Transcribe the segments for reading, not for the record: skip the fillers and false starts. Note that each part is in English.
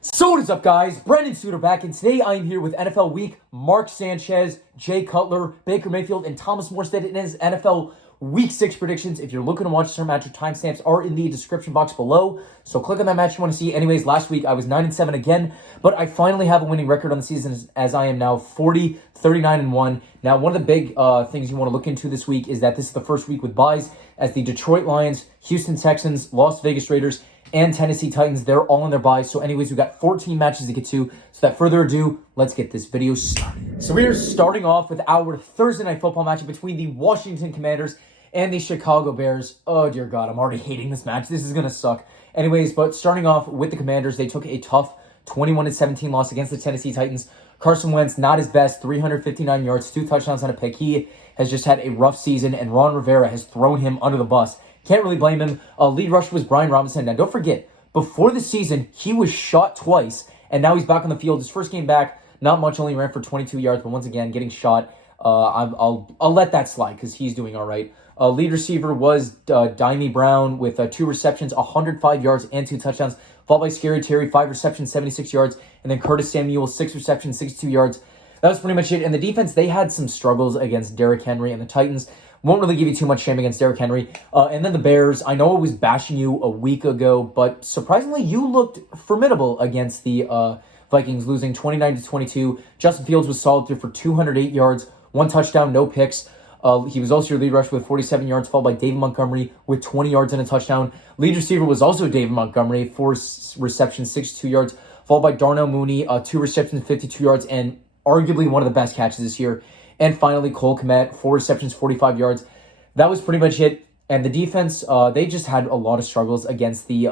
So what is up, guys? Brendan Suter back, and today I am here with NFL Week, Mark Sanchez, Jay Cutler, Baker Mayfield, and Thomas Morstead in his NFL Week 6 predictions. If you're looking to watch certain matchup, timestamps are in the description box below, so click on that match you want to see. Anyways, last week I was 9-7 again, but I finally have a winning record on the season as I am now 40-39-1. Now, one of the big things you want to look into this week is that this is the first week with buys, as the Detroit Lions, Houston Texans, Las Vegas Raiders, and Tennessee Titans, they're all in their buys. So anyways, we've got 14 matches to get to. So without further ado, let's get this video started. So we are starting off with our Thursday Night Football matchup between the Washington Commanders and the Chicago Bears. Oh, dear God, I'm already hating this match. This is going to suck. Anyways, but starting off with the Commanders, they took a tough 21-17 loss against the Tennessee Titans. Carson Wentz, not his best, 359 yards, 2 touchdowns on a pick. He has just had a rough season, and Ron Rivera has thrown him under the bus. Can't really blame him. Lead rusher was Brian Robinson. Now, don't forget, before the season, he was shot twice, and now he's back on the field. His first game back, not much, only ran for 22 yards, but once again, getting shot. I'll let that slide because he's doing all right. Lead receiver was Dimey Brown with 2 receptions, 105 yards, and 2 touchdowns, followed by Scary Terry, 5 receptions, 76 yards, and then Curtis Samuel, 6 receptions, 62 yards. That was pretty much it. And the defense, they had some struggles against Derrick Henry, and the Titans won't really give you too much shame against Derrick Henry. And then the Bears, I know I was bashing you a week ago, but surprisingly, you looked formidable against the Vikings, losing 29-22. Justin Fields was solid through for 208 yards, 1 touchdown, no picks. He was also your lead rusher with 47 yards, followed by David Montgomery with 20 yards and a touchdown. Lead receiver was also David Montgomery, 4 receptions, 62 yards, followed by Darnell Mooney, 2 receptions, 52 yards, and arguably one of the best catches this year. And finally, Cole Kmet, 4 receptions, 45 yards. That was pretty much it. And the defense, they just had a lot of struggles against the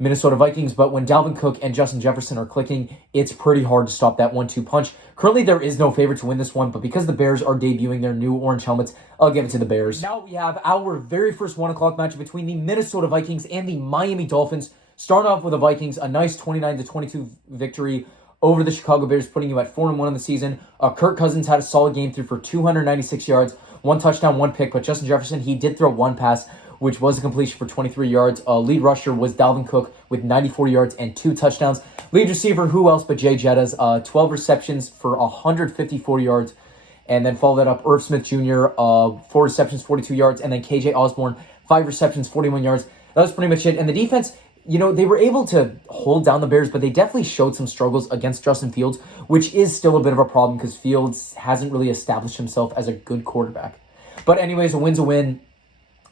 Minnesota Vikings. But when Dalvin Cook and Justin Jefferson are clicking, it's pretty hard to stop that 1-2 punch. Currently, there is no favorite to win this one, but because the Bears are debuting their new orange helmets, I'll give it to the Bears. Now we have our very first 1 o'clock match between the Minnesota Vikings and the Miami Dolphins. Starting off with the Vikings, a nice 29-22 victory over the Chicago Bears, putting you at 4-1 on the season. Kirk Cousins had a solid game through for 296 yards, 1 touchdown, 1 pick, but Justin Jefferson, he did throw 1 pass, which was a completion for 23 yards. Lead rusher was Dalvin Cook with 94 yards and 2 touchdowns. Lead receiver, who else but Jay Jettas, 12 receptions for 154 yards, and then followed that up, Irv Smith Jr., 4 receptions, 42 yards, and then KJ Osborne, 5 receptions, 41 yards. That was pretty much it. And the defense, you know, they were able to hold down the Bears, but they definitely showed some struggles against Justin Fields, which is still a bit of a problem because Fields hasn't really established himself as a good quarterback. But anyways, a win's a win.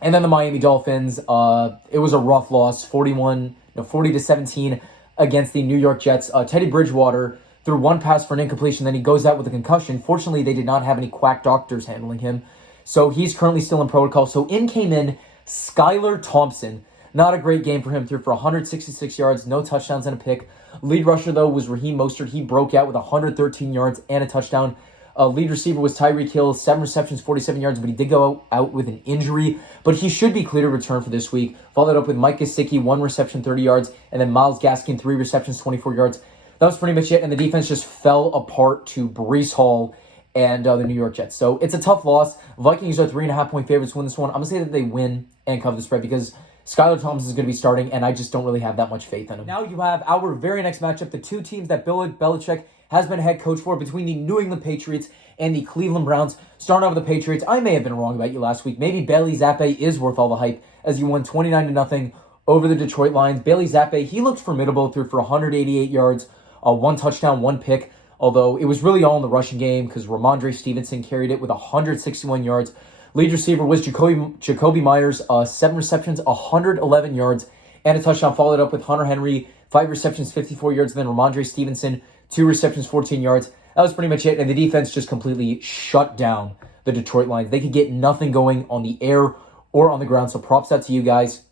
And then the Miami Dolphins, it was a rough loss, 40-17 against the New York Jets. Teddy Bridgewater threw 1 pass for an incompletion, then he goes out with a concussion. Fortunately, they did not have any quack doctors handling him, so he's currently still in protocol. So in came in Skylar Thompson. Not a great game for him, threw for 166 yards, no touchdowns and a pick. Lead rusher, though, was Raheem Mostert. He broke out with 113 yards and a touchdown. Lead receiver was Tyreek Hill, 7 receptions, 47 yards, but he did go out with an injury. But he should be clear to return for this week. Followed up with Mike Gesicki, 1 reception, 30 yards, and then Myles Gaskin, 3 receptions, 24 yards. That was pretty much it, and the defense just fell apart to Breece Hall and the New York Jets. So it's a tough loss. Vikings are 3.5-point favorites to win this one. I'm going to say that they win and cover the spread because Skylar Thompson is going to be starting, and I just don't really have that much faith in him. Now you have our very next matchup, the 2 teams that Bill Belichick has been head coach for, between the New England Patriots and the Cleveland Browns. Starting off with the Patriots, I may have been wrong about you last week. Maybe Bailey Zappe is worth all the hype, as you won 29-0 over the Detroit Lions. Bailey Zappe, he looked formidable, through for 188 yards, 1 touchdown, 1 pick, although it was really all in the rushing game because Ramondre Stevenson carried it with 161 yards. Lead receiver was Jacoby Myers, 7 receptions, 111 yards, and a touchdown, followed up with Hunter Henry, 5 receptions, 54 yards, and then Ramondre Stevenson, 2 receptions, 14 yards. That was pretty much it, and the defense just completely shut down the Detroit Lions. They could get nothing going on the air or on the ground, so props out to you guys.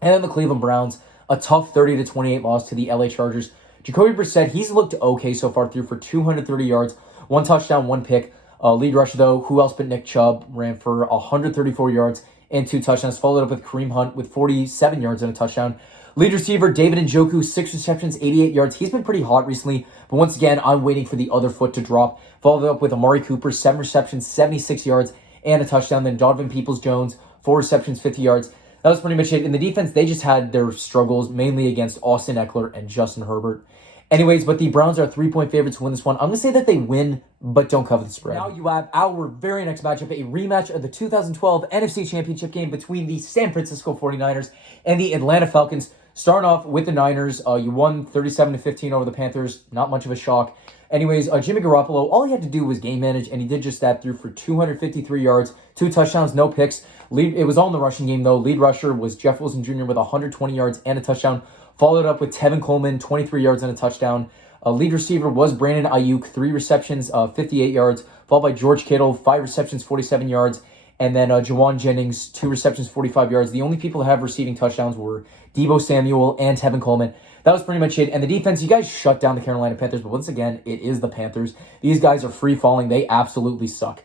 And then the Cleveland Browns, a tough 30-28 loss to the LA Chargers. Jacoby Brissett, he's looked okay so far, through for 230 yards, 1 touchdown, 1 pick. Lead rusher, though, who else but Nick Chubb, ran for 134 yards and 2 touchdowns, followed up with Kareem Hunt with 47 yards and a touchdown. Lead receiver, David Njoku, 6 receptions, 88 yards. He's been pretty hot recently, but once again, I'm waiting for the other foot to drop. Followed up with Amari Cooper, 7 receptions, 76 yards, and a touchdown. Then Donovan Peoples-Jones, 4 receptions, 50 yards. That was pretty much it. In the defense, they just had their struggles, mainly against Austin Eckler and Justin Herbert. Anyways, but the Browns are 3-point favorites to win this one. I'm going to say that they win, but don't cover the spread. Now you have our very next matchup, a rematch of the 2012 NFC Championship game between the San Francisco 49ers and the Atlanta Falcons. Starting off with the Niners, you won 37-15 over the Panthers. Not much of a shock. Anyways, Jimmy Garoppolo, all he had to do was game manage, and he did just that. Threw for 253 yards, 2 touchdowns, no picks. It was all in the rushing game, though. Lead rusher was Jeff Wilson Jr. with 120 yards and a touchdown. Followed up with Tevin Coleman, 23 yards and a touchdown. Lead receiver was Brandon Ayuk, 3 receptions, 58 yards. Followed by George Kittle, 5 receptions, 47 yards. And then Jawan Jennings, 2 receptions, 45 yards. The only people that have receiving touchdowns were Deebo Samuel and Tevin Coleman. That was pretty much it. And the defense, you guys shut down the Carolina Panthers. But once again, it is the Panthers. These guys are free-falling. They absolutely suck.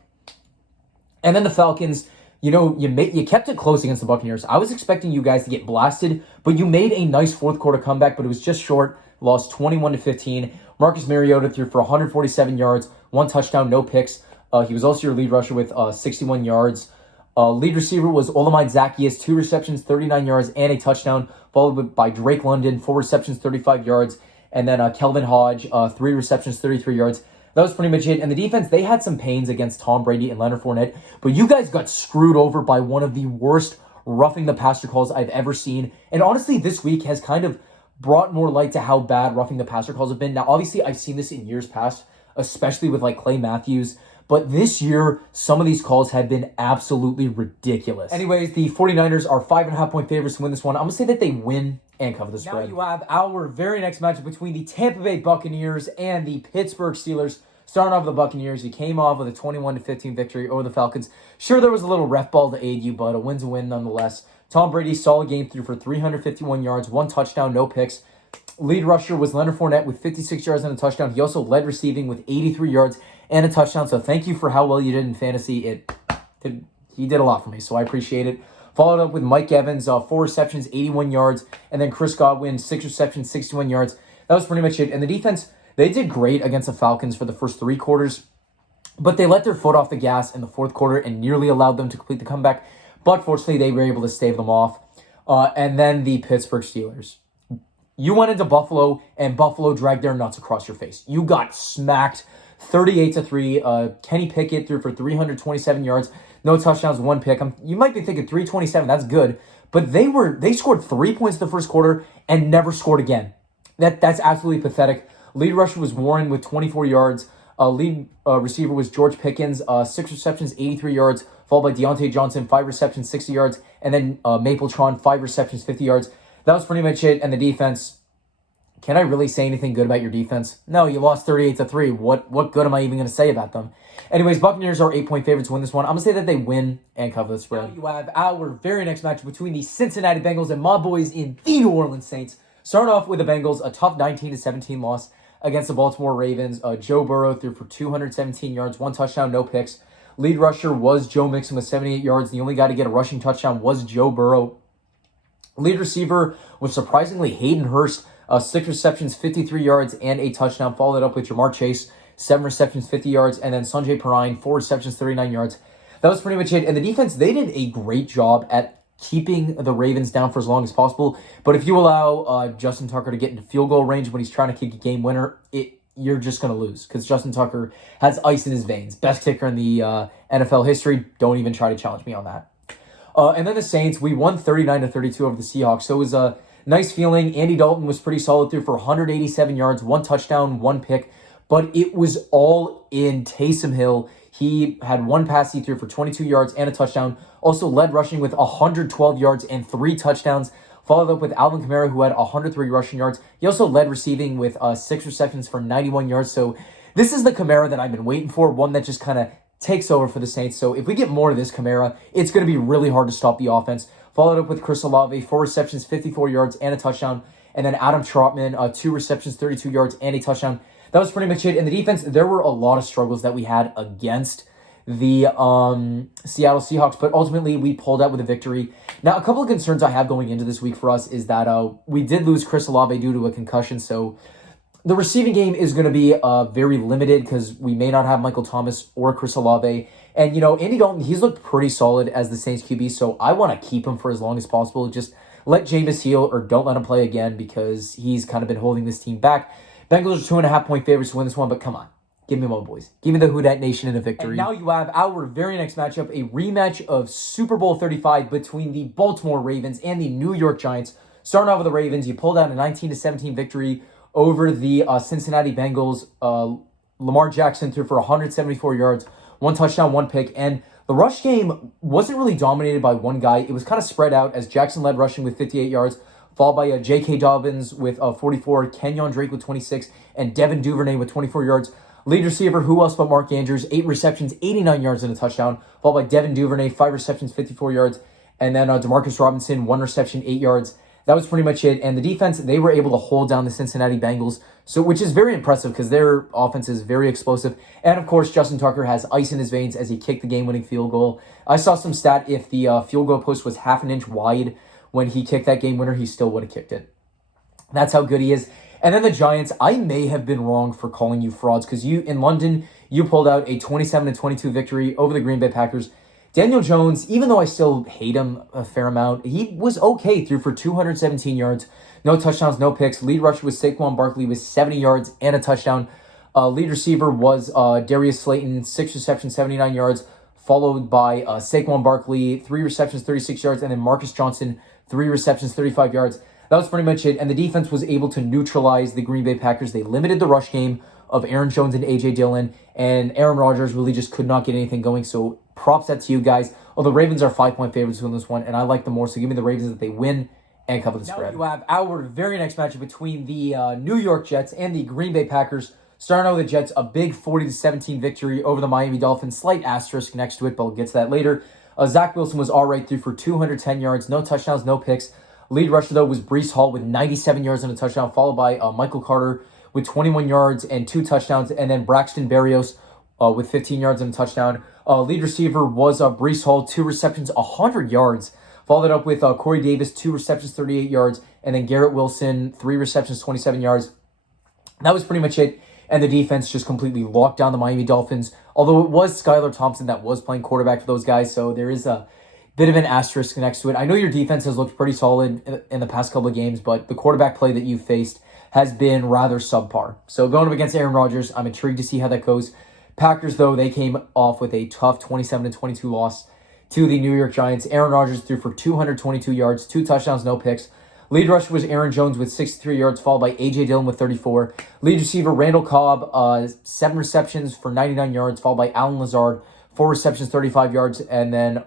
And then the Falcons, you kept it close against the Buccaneers. I was expecting you guys to get blasted, but you made a nice fourth quarter comeback, but it was just short. Lost 21-15. Marcus Mariota threw for 147 yards, 1 touchdown, no picks. He was also your lead rusher with 61 yards. Lead receiver was Olamide Zaccheaus, 2 receptions, 39 yards, and a touchdown, followed by Drake London, 4 receptions, 35 yards, and then Kelvin Hodge, 3 receptions, 33 yards. That was pretty much it. And the defense, they had some pains against Tom Brady and Leonard Fournette, but you guys got screwed over by one of the worst roughing the passer calls I've ever seen. And honestly, this week has kind of brought more light to how bad roughing the passer calls have been. Now, obviously, I've seen this in years past, especially with like Clay Matthews. But this year, some of these calls have been absolutely ridiculous. Anyways, the 49ers are 5.5-point favorites to win this one. I'm going to say that they win and cover the spread. Now you have our very next matchup between the Tampa Bay Buccaneers and the Pittsburgh Steelers. Starting off with the Buccaneers, you came off with a 21-15 victory over the Falcons. Sure, there was a little ref ball to aid you, but a win's a win nonetheless. Tom Brady, solid game, threw for 351 yards, 1 touchdown, no picks. Lead rusher was Leonard Fournette with 56 yards and a touchdown. He also led receiving with 83 yards and a touchdown. So thank you for how well you did in fantasy. He did a lot for me, so I appreciate it. Followed up with Mike Evans, 4 receptions, 81 yards. And then Chris Godwin, 6 receptions, 61 yards. That was pretty much it. And the defense, they did great against the Falcons for the first 3 quarters. But they let their foot off the gas in the fourth quarter and nearly allowed them to complete the comeback. But fortunately, they were able to stave them off. And then the Pittsburgh Steelers. You went into Buffalo, and Buffalo dragged their nuts across your face. You got smacked 38-3. Kenny Pickett threw for 327 yards, no touchdowns, 1 pick. You might be thinking 327, that's good. But they scored 3 points in the first quarter and never scored again. That's absolutely pathetic. Lead rusher was Warren with 24 yards. Lead receiver was George Pickens, 6 receptions, 83 yards, followed by Deontay Johnson, 5 receptions, 60 yards, and then Mapletron, 5 receptions, 50 yards. That was pretty much it. And the defense, can I really say anything good about your defense? No, you lost 38-3. What good am I even going to say about them? Anyways, Buccaneers are 8-point favorites to win this one. I'm going to say that they win and cover the spread. Now you have our very next match between the Cincinnati Bengals and my boys in the New Orleans Saints. Starting off with the Bengals, a tough 19-17 loss against the Baltimore Ravens. Joe Burrow threw for 217 yards, 1 touchdown, no picks. Lead rusher was Joe Mixon with 78 yards. The only guy to get a rushing touchdown was Joe Burrow. Lead receiver was surprisingly Hayden Hurst, 6 receptions, 53 yards, and a touchdown. Followed up with Jamar Chase, 7 receptions, 50 yards, and then Sanjay Perine, 4 receptions, 39 yards. That was pretty much it. And the defense, they did a great job at keeping the Ravens down for as long as possible. But if you allow Justin Tucker to get into field goal range when he's trying to kick a game winner, you're just going to lose because Justin Tucker has ice in his veins. Best kicker in the NFL history. Don't even try to challenge me on that. And then the Saints, we won 39-32 over the Seahawks. So it was a nice feeling. Andy Dalton was pretty solid through for 187 yards, 1 touchdown, 1 pick. But it was all in Taysom Hill. He had 1 pass he threw for 22 yards and a touchdown. Also led rushing with 112 yards and 3 touchdowns. Followed up with Alvin Kamara, who had 103 rushing yards. He also led receiving with 6 receptions for 91 yards. So this is the Kamara that I've been waiting for, one that just kind of takes over for the Saints. So if we get more of this Kamara, it's going to be really hard to stop the offense. Followed up with Chris Olave, 4 receptions, 54 yards, and a touchdown. And then Adam Trotman, 2 receptions, 32 yards, and a touchdown. That was pretty much it. In the defense, there were a lot of struggles that we had against the Seattle Seahawks, but ultimately we pulled out with a victory. Now, a couple of concerns I have going into this week for us is that we did lose Chris Olave due to a concussion, so the receiving game is going to be very limited because we may not have Michael Thomas or Chris Olave. And, you know, Andy Dalton, he's looked pretty solid as the Saints QB, so I want to keep him for as long as possible. Just let Jameis heal or don't let him play again because he's kind of been holding this team back. Bengals are 2.5-point favorites to win this one, but come on. Give me my boys. Give me the Who Dat Nation in a victory. And now you have our very next matchup, a rematch of Super Bowl 35 between the Baltimore Ravens and the New York Giants. Starting off with the Ravens, you pulled out a 19-17 victory over the Cincinnati Bengals. Lamar Jackson threw for 174 yards, 1 touchdown, 1 pick, and the rush game wasn't really dominated by one guy. It was kind of spread out as Jackson led rushing with 58 yards, followed by J.K. Dobbins with 44, Kenyon Drake with 26, and Devin Duvernay with 24 yards. Lead receiver, who else but Mark Andrews, 8 receptions, 89 yards and a touchdown, followed by Devin Duvernay, 5 receptions, 54 yards, and then Demarcus Robinson, 1 reception, 8 yards. That was pretty much it. And the defense, they were able to hold down the Cincinnati Bengals, so which is very impressive because their offense is very explosive. And, of course, Justin Tucker has ice in his veins as he kicked the game-winning field goal. I saw some stat if the field goal post was half an inch wide when he kicked that game winner, he still would have kicked it. That's how good he is. And then the Giants, I may have been wrong for calling you frauds because you, in London, you pulled out a 27-22 victory over the Green Bay Packers. Daniel Jones, even though I still hate him a fair amount, he was okay, threw for 217 yards, no touchdowns, no picks. Lead rusher was Saquon Barkley with 70 yards and a touchdown. Lead receiver was Darius Slayton, 6 receptions, 79 yards, followed by Saquon Barkley, 3 receptions, 36 yards, and then Marcus Johnson, 3 receptions, 35 yards. That was pretty much it, and the defense was able to neutralize the Green Bay Packers. They limited the rush game of Aaron Jones and A.J. Dillon, and Aaron Rodgers really just could not get anything going, so props that to you guys. Although the Ravens are 5-point favorites to win this one, and I like them more, so give me the Ravens that they win and cover the spread. Now you have our very next matchup between the New York Jets and the Green Bay Packers. Starting out with the Jets, a big 40-17 victory over the Miami Dolphins. Slight asterisk next to it, but we'll get to that later. Zach Wilson was all right, through for 210 yards, no touchdowns, no picks. Lead rusher, though, was Breece Hall with 97 yards and a touchdown, followed by Michael Carter with 21 yards and 2 touchdowns, and then Braxton Berrios with 15 yards and a touchdown. Lead receiver was Breece Hall, 2 receptions, 100 yards. Followed up with Corey Davis, 2 receptions, 38 yards, and then Garrett Wilson, 3 receptions, 27 yards. That was pretty much it, and the defense just completely locked down the Miami Dolphins, although it was Skylar Thompson that was playing quarterback for those guys, so there is a bit of an asterisk next to it. I know your defense has looked pretty solid in the past couple of games, but the quarterback play that you've faced has been rather subpar. So going up against Aaron Rodgers, I'm intrigued to see how that goes. Packers, though, they came off with a tough 27-22 loss to the New York Giants. Aaron Rodgers threw for 222 yards, 2 touchdowns, no picks. Lead rusher was Aaron Jones with 63 yards, followed by A.J. Dillon with 34. Lead receiver Randall Cobb, 7 receptions for 99 yards, followed by Allen Lazard, 4 receptions, 35 yards, and then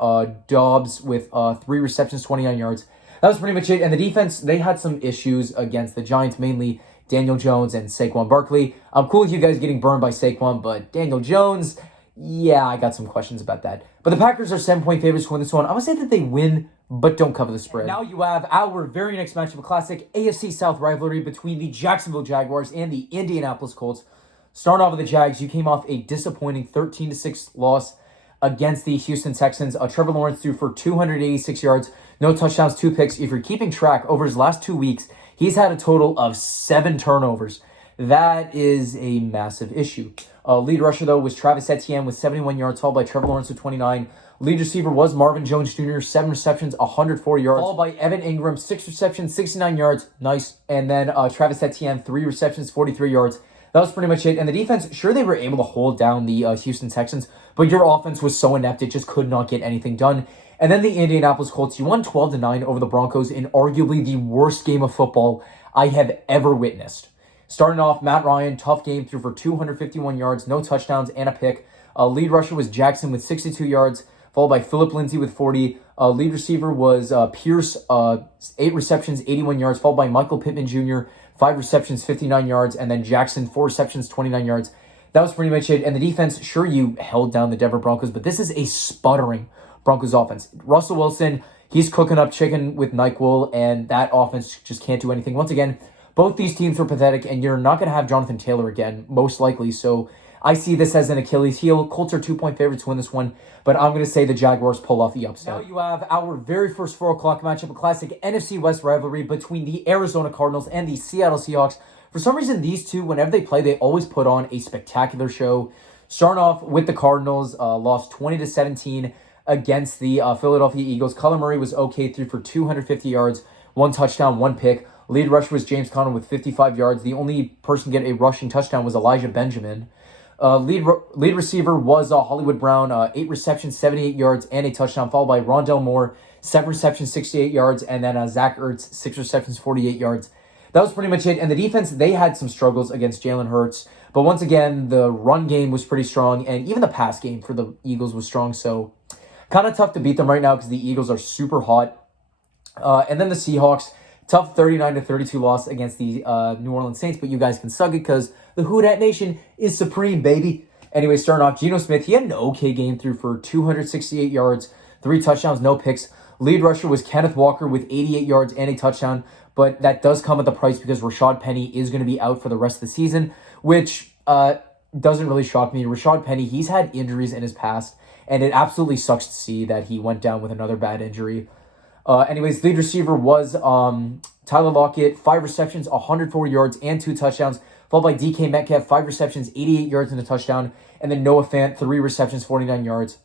Dobbs with 3 receptions, 29 yards. That was pretty much it. And the defense, they had some issues against the Giants, mainly Daniel Jones and Saquon Barkley. I'm cool with you guys getting burned by Saquon, but Daniel Jones, yeah, I got some questions about that. But the Packers are 7-point favorites to win this one. I'm going to say that they win, but don't cover the spread. And now you have our very next matchup, a classic AFC South rivalry between the Jacksonville Jaguars and the Indianapolis Colts. Starting off with the Jags, you came off a disappointing 13-6 loss against the Houston Texans. Trevor Lawrence threw for 286 yards, no touchdowns, 2 picks. If you're keeping track, over his last 2 weeks, he's had a total of 7 turnovers. That is a massive issue. Lead rusher, though, was Travis Etienne with 71 yards, followed by Trevor Lawrence with 29. Lead receiver was Marvin Jones Jr., 7 receptions, 104 yards, followed by Evan Ingram, 6 receptions, 69 yards. Nice. And then Travis Etienne, 3 receptions, 43 yards. That was pretty much it. And the defense, sure, they were able to hold down the Houston Texans, but your offense was so inept, it just could not get anything done. And then the Indianapolis Colts, you won 12-9 over the Broncos in arguably the worst game of football I have ever witnessed. Starting off, Matt Ryan, tough game, threw for 251 yards, no touchdowns, and a pick. Lead rusher was Jackson with 62 yards, followed by Phillip Lindsay with 40. Lead receiver was Pierce, 8 receptions, 81 yards, followed by Michael Pittman Jr., 5 receptions, 59 yards, and then Jackson, 4 receptions, 29 yards. That was pretty much it. And the defense, sure, you held down the Denver Broncos, but this is a sputtering Broncos offense. Russell Wilson, he's cooking up chicken with NyQuil, and that offense just can't do anything. Once again, both these teams were pathetic, and you're not going to have Jonathan Taylor again, most likely. So I see this as an Achilles heel. Colts are 2-point favorites to win this one, but I'm going to say the Jaguars pull off the upset. Now you have our very first 4 o'clock matchup, a classic NFC West rivalry between the Arizona Cardinals and the Seattle Seahawks. For some reason, these two, whenever they play, they always put on a spectacular show. Starting off with the Cardinals, lost 20-17 against the Philadelphia Eagles. Kyler Murray was okay, threw for 250 yards, 1 touchdown, 1 pick. Lead rusher was James Conner with 55 yards. The only person to get a rushing touchdown was Elijah Benjamin. Lead receiver was Hollywood Brown, 8 receptions, 78 yards, and a touchdown, followed by Rondell Moore, 7 receptions, 68 yards, and then Zach Ertz, 6 receptions, 48 yards. That was pretty much it. And the defense, they had some struggles against Jalen Hurts. But once again, the run game was pretty strong, and even the pass game for the Eagles was strong. So kind of tough to beat them right now because the Eagles are super hot. And then the Seahawks, tough 39-32 loss against the New Orleans Saints, but you guys can suck it because the Who Dat Nation is supreme, baby. Anyway, starting off, Geno Smith, he had an okay game, through for 268 yards, 3 touchdowns, no picks. Lead rusher was Kenneth Walker with 88 yards and a touchdown, but that does come at the price because Rashad Penny is going to be out for the rest of the season, which doesn't really shock me. Rashad Penny, he's had injuries in his past, and it absolutely sucks to see that he went down with another bad injury. Anyways, lead receiver was Tyler Lockett, 5 receptions, 104 yards, and 2 touchdowns, followed by DK Metcalf, 5 receptions, 88 yards, and a touchdown, and then Noah Fant, 3 receptions, 49 yards.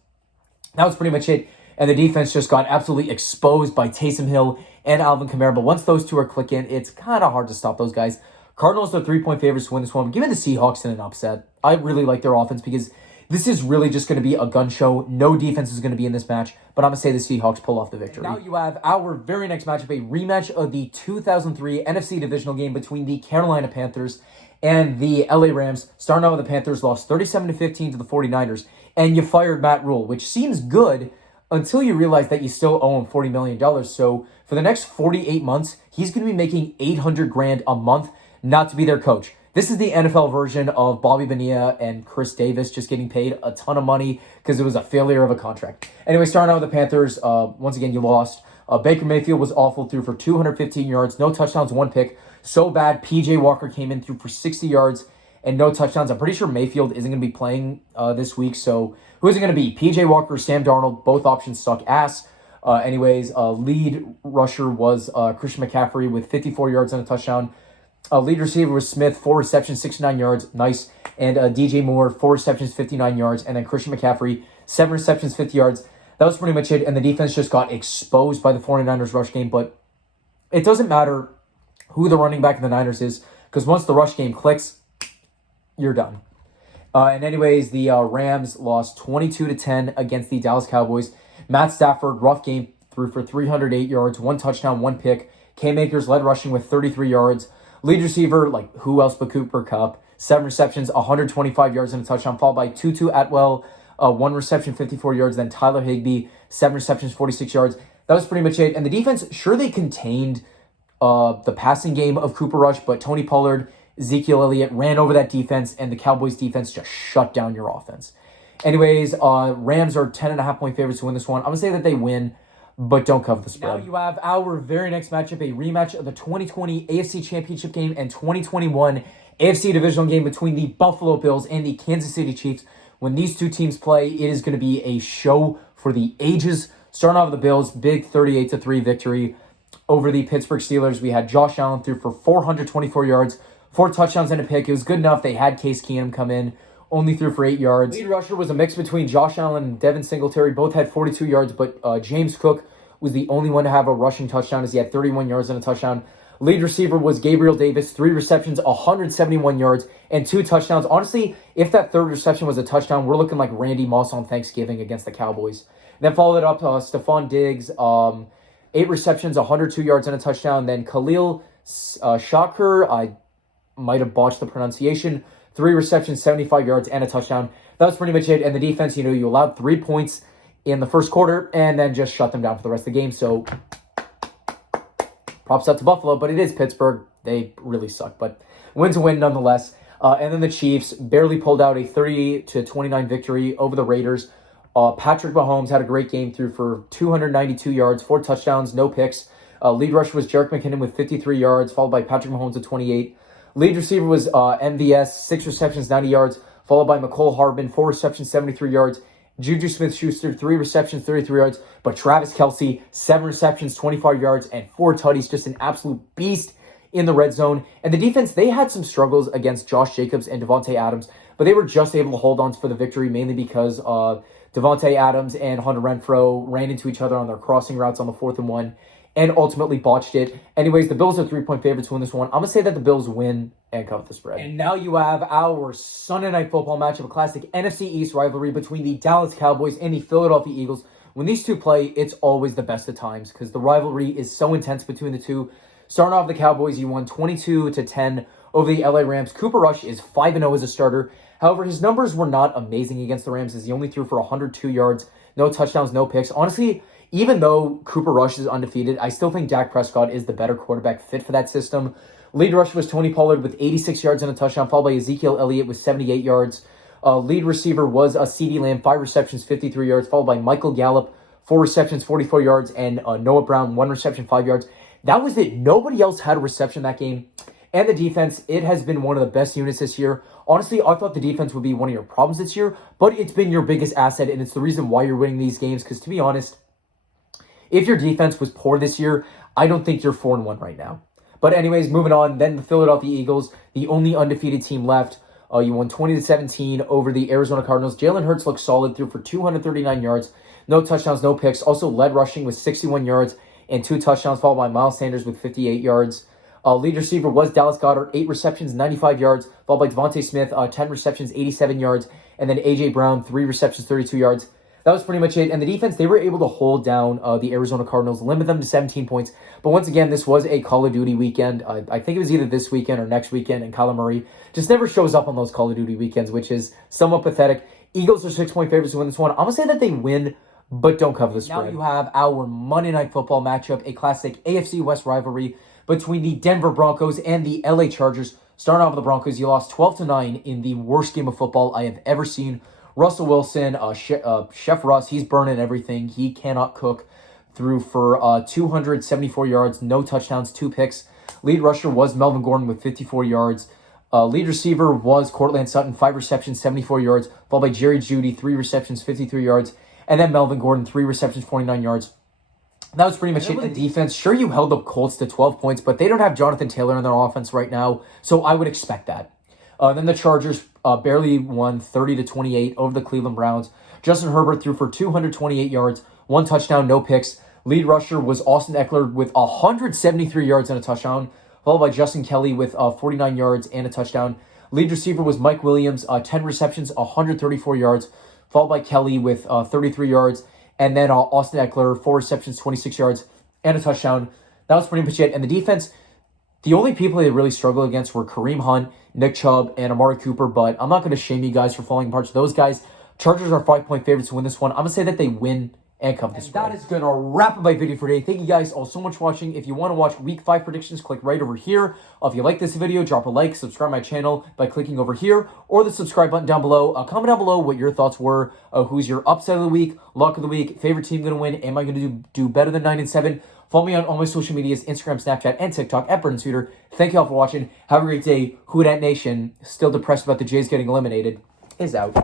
That was pretty much it. And the defense just got absolutely exposed by Taysom Hill and Alvin Kamara. But once those two are clicking, it's kind of hard to stop those guys. Cardinals are 3-point favorites to win this one. Give me the Seahawks in an upset. I really like their offense because this is really just going to be a gun show. No defense is going to be in this match, but I'm going to say the Seahawks pull off the victory. And now you have our very next matchup, a rematch of the 2003 NFC divisional game between the Carolina Panthers and the LA Rams. Starting out with the Panthers, lost 37-15 to the 49ers, and you fired Matt Rule, which seems good until you realize that you still owe him $40 million. So for the next 48 months, he's going to be making $800,000 a month not to be their coach. This is the NFL version of Bobby Bonilla and Chris Davis just getting paid a ton of money because it was a failure of a contract. Anyway, starting out with the Panthers, once again, you lost. Baker Mayfield was awful, threw for 215 yards, no touchdowns, 1 pick. So bad, P.J. Walker came in, threw for 60 yards and no touchdowns. I'm pretty sure Mayfield isn't going to be playing this week, so who is it going to be? P.J. Walker, Sam Darnold, both options suck ass. Lead rusher was Christian McCaffrey with 54 yards and a touchdown. Lead receiver was Smith, 4 receptions, 69 yards, nice. And DJ Moore, 4 receptions, 59 yards. And then Christian McCaffrey, 7 receptions, 50 yards. That was pretty much it. And the defense just got exposed by the 49ers rush game. But it doesn't matter who the running back in the Niners is, because once the rush game clicks, you're done. The Rams lost 22-10 against the Dallas Cowboys. Matt Stafford, rough game, threw for 308 yards, 1 touchdown, 1 pick. Cam Akers led rushing with 33 yards. Lead receiver, like who else but Cooper Kupp, 7 receptions, 125 yards and a touchdown, followed by Tutu Atwell, 1 reception, 54 yards. Then Tyler Higbee, 7 receptions, 46 yards. That was pretty much it. And the defense, sure, they contained the passing game of Cooper Rush, but Tony Pollard, Ezekiel Elliott ran over that defense, and the Cowboys defense just shut down your offense. Anyways, Rams are 10.5-point favorites to win this one. I'm going to say that they win, but don't cover the spread. Now you have our very next matchup, a rematch of the 2020 AFC Championship game and 2021 AFC Divisional game between the Buffalo Bills and the Kansas City Chiefs. When these two teams play, it is going to be a show for the ages. Starting off with the Bills, big 38-3 victory over the Pittsburgh Steelers. We had Josh Allen threw for 424 yards, 4 touchdowns and a pick. It was good enough. They had Case Keenum come in, only threw for 8 yards. Lead rusher was a mix between Josh Allen and Devin Singletary. Both had 42 yards, but James Cook was the only one to have a rushing touchdown as he had 31 yards and a touchdown. Lead receiver was Gabriel Davis, 3 receptions, 171 yards, and 2 touchdowns. Honestly, if that third reception was a touchdown, we're looking like Randy Moss on Thanksgiving against the Cowboys. And then followed it up, Stephon Diggs, 8 receptions, 102 yards and a touchdown. Then Khalil Shaker, I might have botched the pronunciation, 3 receptions, 75 yards, and a touchdown. That was pretty much it. And the defense, you allowed 3 points in the first quarter and then just shut them down for the rest of the game. So props up to Buffalo, but it is Pittsburgh. They really suck, but win's a win nonetheless. And then the Chiefs barely pulled out a 30-29 victory over the Raiders. Patrick Mahomes had a great game, threw for 292 yards, 4 touchdowns, no picks. Lead rusher was Jerick McKinnon with 53 yards, followed by Patrick Mahomes with 28. Lead receiver was MVS, 6 receptions, 90 yards, followed by McCole Hardman, 4 receptions, 73 yards. Juju Smith-Schuster, 3 receptions, 33 yards. But Travis Kelce, 7 receptions, 25 yards, and 4 tutties. Just an absolute beast in the red zone. And the defense, they had some struggles against Josh Jacobs and Devontae Adams, but they were just able to hold on for the victory, mainly because Devontae Adams and Hunter Renfrow ran into each other on their crossing routes on the 4th and 1 and ultimately botched it. Anyways, the Bills are 3-point favorites to win this one. I'm going to say that the Bills win and cover the spread. And now you have our Sunday Night Football matchup, a classic NFC East rivalry between the Dallas Cowboys and the Philadelphia Eagles. When these two play, it's always the best of times because the rivalry is so intense between the two. Starting off the Cowboys, you won 22-10 over the LA Rams. Cooper Rush is 5-0 as a starter. However, his numbers were not amazing against the Rams as he only threw for 102 yards, no touchdowns, no picks. Honestly, even though Cooper Rush is undefeated, I still think Dak Prescott is the better quarterback fit for that system. Lead rusher was Tony Pollard with 86 yards and a touchdown, followed by Ezekiel Elliott with 78 yards. Lead receiver was CeeDee Lamb, 5 receptions, 53 yards, followed by Michael Gallup, 4 receptions, 44 yards, and Noah Brown, 1 reception, 5 yards. That was it. Nobody else had a reception that game. And the defense, it has been one of the best units this year. Honestly, I thought the defense would be one of your problems this year, but it's been your biggest asset, and it's the reason why you're winning these games, because to be honest, if your defense was poor this year, I don't think you're 4-1 right now. But anyways, moving on, then the Philadelphia Eagles, the only undefeated team left. You won 20-17 over the Arizona Cardinals. Jalen Hurts looked solid, threw for 239 yards, no touchdowns, no picks. Also led rushing with 61 yards and 2 touchdowns, followed by Miles Sanders with 58 yards. Lead receiver was Dallas Goedert, 8 receptions, 95 yards, followed by Devontae Smith, 10 receptions, 87 yards, and then A.J. Brown, 3 receptions, 32 yards. That was pretty much it. And the defense, they were able to hold down the Arizona Cardinals, limit them to 17 points. But once again, this was a Call of Duty weekend. I think it was either this weekend or next weekend, and Kyler Murray just never shows up on those Call of Duty weekends, which is somewhat pathetic. Eagles are 6-point favorites to win this one. I'm going to say that they win, but don't cover the spread. Now you have our Monday Night Football matchup, a classic AFC West rivalry between the Denver Broncos and the LA Chargers. Starting off with the Broncos, you lost 12-9 in the worst game of football I have ever seen. Russell Wilson, Chef Russ, he's burning everything. He cannot cook. Threw for 274 yards, no touchdowns, 2 picks. Lead rusher was Melvin Gordon with 54 yards. Lead receiver was Courtland Sutton, 5 receptions, 74 yards, followed by Jerry Jeudy, 3 receptions, 53 yards, and then Melvin Gordon, 3 receptions, 49 yards. That was pretty much it. The defense, sure, you held up Colts to 12 points, but they don't have Jonathan Taylor in their offense right now, so I would expect that. Then the Chargers barely won 30-28 over the Cleveland Browns. Justin Herbert threw for 228 yards, 1 touchdown, no picks. Lead rusher was Austin Eckler with 173 yards and a touchdown, followed by Justin Kelly with 49 yards and a touchdown. Lead receiver was Mike Williams, 10 receptions, 134 yards, followed by Kelly with 33 yards. And then Austin Eckler, 4 receptions, 26 yards, and a touchdown. That was pretty much it. And the defense, the only people they really struggled against were Kareem Hunt, Nick Chubb, and Amari Cooper. But I'm not going to shame you guys for falling apart to those guys. Chargers are 5-point favorites to win this one. I'm going to say that they win and cover the spread. That is going to wrap up my video for today. Thank you guys all so much for watching. If you want to watch Week 5 predictions, click right over here. If you like this video, drop a like, subscribe my channel by clicking over here, or the subscribe button down below. Comment down below what your thoughts were. Who's your upset of the week, luck of the week, favorite team going to win? Am I going to do better than 9-7? Follow me on all my social medias, Instagram, Snapchat, and TikTok at Brendan Suter. Thank you all for watching. Have a great day. Who Dat Nation, still depressed about the Jays getting eliminated, is out.